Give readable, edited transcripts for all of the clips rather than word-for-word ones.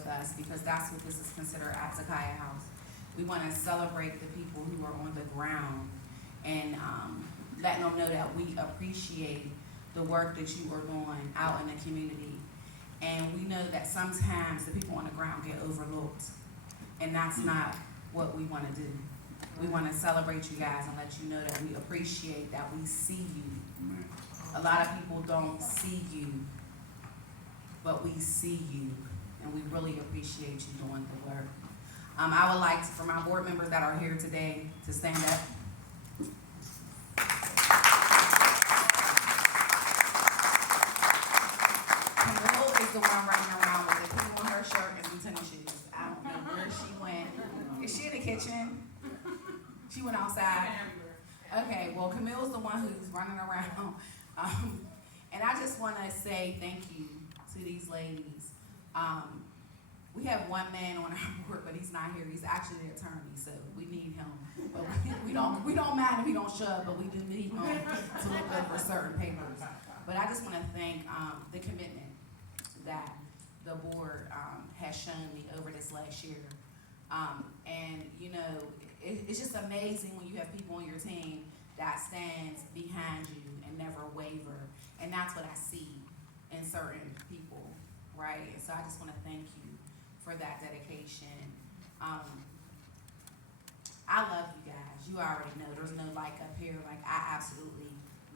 with us, because that's what this is considered at Zakiah House. We want to celebrate the people who are on the ground and letting them know that we appreciate the work that you are doing out in the community. And we know that sometimes the people on the ground get overlooked, and that's not what we want to do. We want to celebrate you guys and let you know that we appreciate that we see you. A lot of people don't see you, but we see you, and we really appreciate you doing the work. I would like for my board members that are here today to stand up. Camille is the one running around with a pin on her shirt and some tennis shoes. I don't know where she went. Is she in the kitchen? She went outside. Okay, well, Camille's the one who's running around. And I just want to say thank you to these ladies. We have one man on our board, but he's not here. He's actually the attorney, so we need him. But we don't mind if he don't show up, but we do need him to look over certain papers. But I just want to thank the commitment that the board has shown me over this last year. And you know, it's just amazing when you have people on your team that stands behind you and never waver. And that's what I see in certain people, right? And so I just want to thank you for that dedication. I love you guys. You already know there's no like up here. Like, I absolutely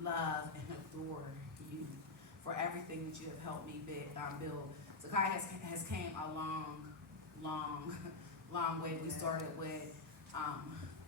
love and adore you for everything that you have helped me build. Zakiah has came a long way. We started with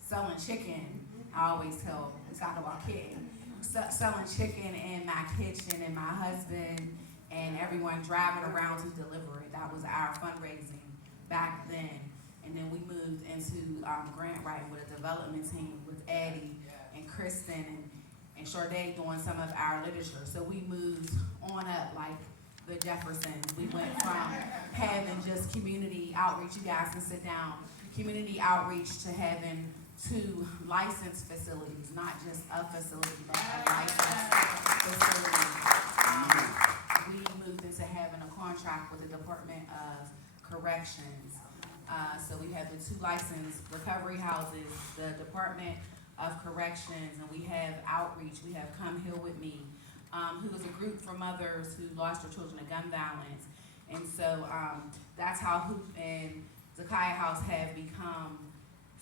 selling chicken. I always tell Zakiah kid, selling chicken in my kitchen, and my husband and everyone driving around to deliver it. That was our fundraising back then. And then we moved into grant writing with a development team with Eddie and Kristen and Sharday doing some of our literature. So we moved on up like the Jeffersons. We went from having just community outreach, you guys can sit down, community outreach, to having 2 licensed facilities, not just a facility, but a licensed facility. We moved into having a contract with the Department of Corrections. So we have the 2 licensed recovery houses, the Department of Corrections, and we have outreach. We have Come Heal With Me, who is a group for mothers who lost their children to gun violence. And so that's how Hoop and Zakiah House have become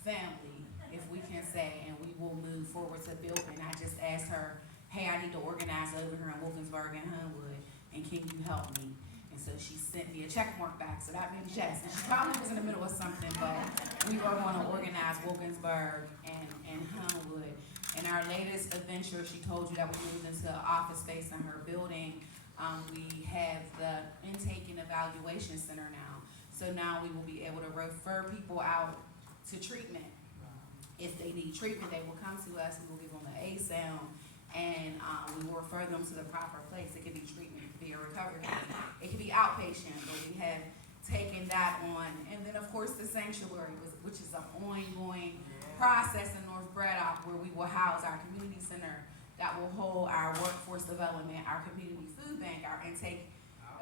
family, if we can say, and we will move forward to build. And I just asked her, hey, I need to organize over here in Wilkinsburg and Homewood, and can you help me? And so she sent me a check mark back, so that means yes. And she probably was in the middle of something, but we were going to organize Wilkinsburg and Homewood. In our latest adventure, she told you that we moved into an office space in her building. We have the intake and evaluation center now. So now we will be able to refer people out to treatment. If they need treatment, they will come to us. We will give them the A-sound, and we will refer them to the proper place. It could be treatment, it could be a recovery, it could be outpatient, but we have taken that on. And then, of course, the sanctuary, which is an ongoing process in North Braddock, where we will house our community center that will hold our workforce development, our community food bank, our intake,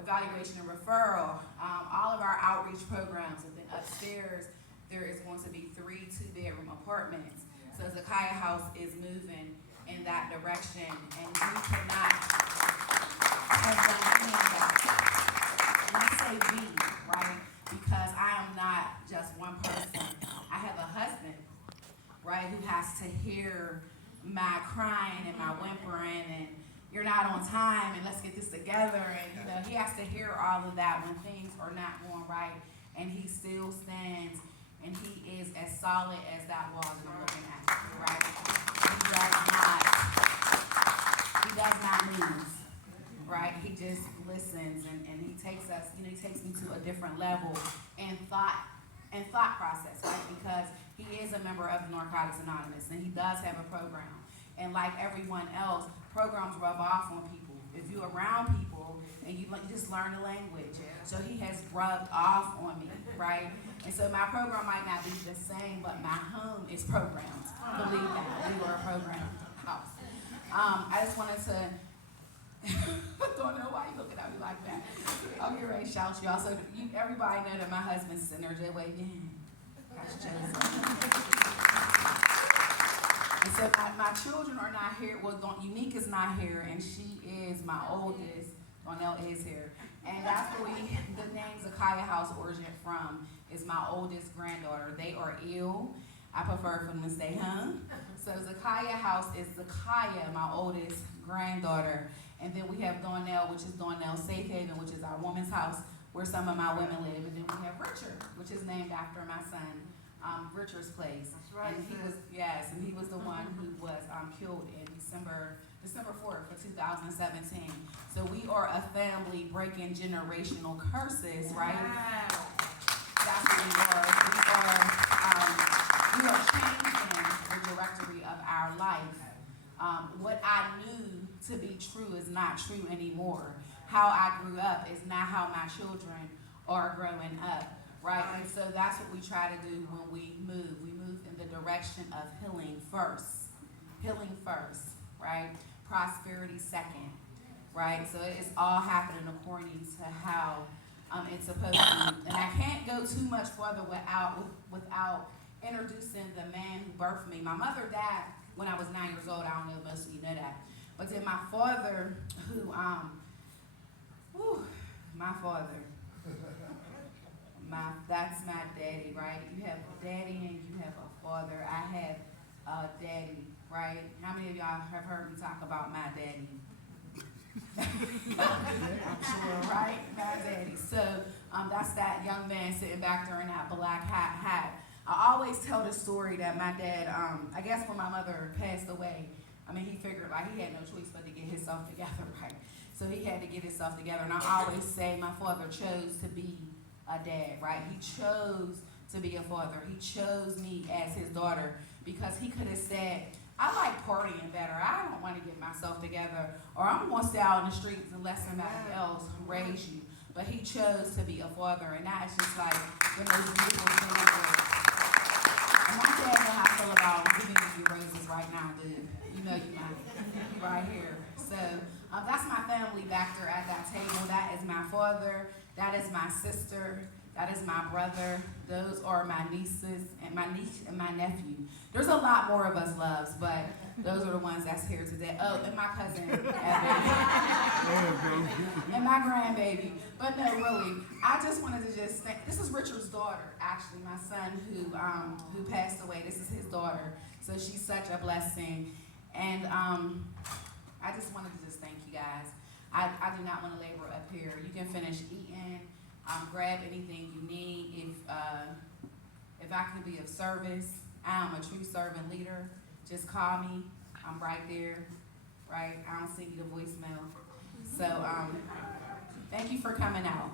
evaluation, and referral, all of our outreach programs. And then upstairs, there is going to be 3 2-bedroom apartments. So Zakiah House is moving in that direction, and we cannot have done any of that. And I say we, right? Because I am not just one person. I have a husband, right, who has to hear my crying and my whimpering and you're not on time and let's get this together, and you know, he has to hear all of that when things are not going right, and he still stands, and he is as solid as that wall that I'm looking at, right? He does not move, right? He just listens, and he takes us, you know, he takes me to a different level in thought process, right? Because he is a member of Narcotics Anonymous, and he does have a program. And like everyone else, programs rub off on people. If you're around people and you just learn the language. So he has rubbed off on me, right? And so my program might not be the same, but my home is programmed. Believe that. We were a program house. I just wanted to Don't know why you looking at me like that. I'll get ready to shout you. Also, everybody know that my husband's sitting there just waiting. That's And so my children are not here. Well, Unique is not here, and she is my oldest. Donnell is here. And that's where the name Zakaya House origin from, is my oldest granddaughter. They are ill. I prefer for them to stay home. So Zakaya House is Zakaya, my oldest granddaughter. And then we have Donnell, which is Donnell Safe Haven, which is our woman's house, where some of my women live. And then we have Richard, which is named after my son, Richard's place. That's right. And he was the one who was killed in December 4th for 2017. So we are a family breaking generational curses, right? Wow. That's what we are. We are changing the directory of our life. What I knew to be true is not true anymore. How I grew up is not how my children are growing up, right? And so that's what we try to do when we move. We move in the direction of healing first. Healing first, right? Prosperity second, right? So it's all happening according to how it's supposed to. And I can't go too much further without introducing the man who birthed me. My mother died when I was 9 years old. I don't know if most of you know that. But then my father, that's my daddy, right? You have a daddy and you have a father. I have a daddy, right? How many of y'all have heard me talk about my daddy? I'm sure, right? My daddy. So that's that young man sitting back there in that black hat. I always tell the story that my dad, I guess when my mother passed away, he figured like he had no choice but to get himself together, right? So he had to get himself together. And I always say my father chose to be a dad, right? He chose to be a father. He chose me as his daughter because he could have said, I like partying better. I don't want to get myself together. Or I'm going to stay out in the streets and let somebody else raise you. But he chose to be a father. And that is just like the most beautiful thing ever. And my dad know how I feel about giving you roses right now, dude. You know you might. You right here. So that's my family back there at that table. That is my father. That is my sister. That is my brother. Those are my nieces and my niece and my nephew. There's a lot more of us loves, but those are the ones that's here today. Oh, and my cousin, Evan. And my grandbaby. But no, really, I just wanted to just thank, this is Richard's daughter, actually, my son who passed away. This is his daughter. So she's such a blessing. And I just wanted to just thank you guys. I do not want to labor up here. You can finish eating. Grab anything you need. If I can be of service, I am a true servant leader. Just call me. I'm right there. Right? I don't send you the voicemail. So thank you for coming out.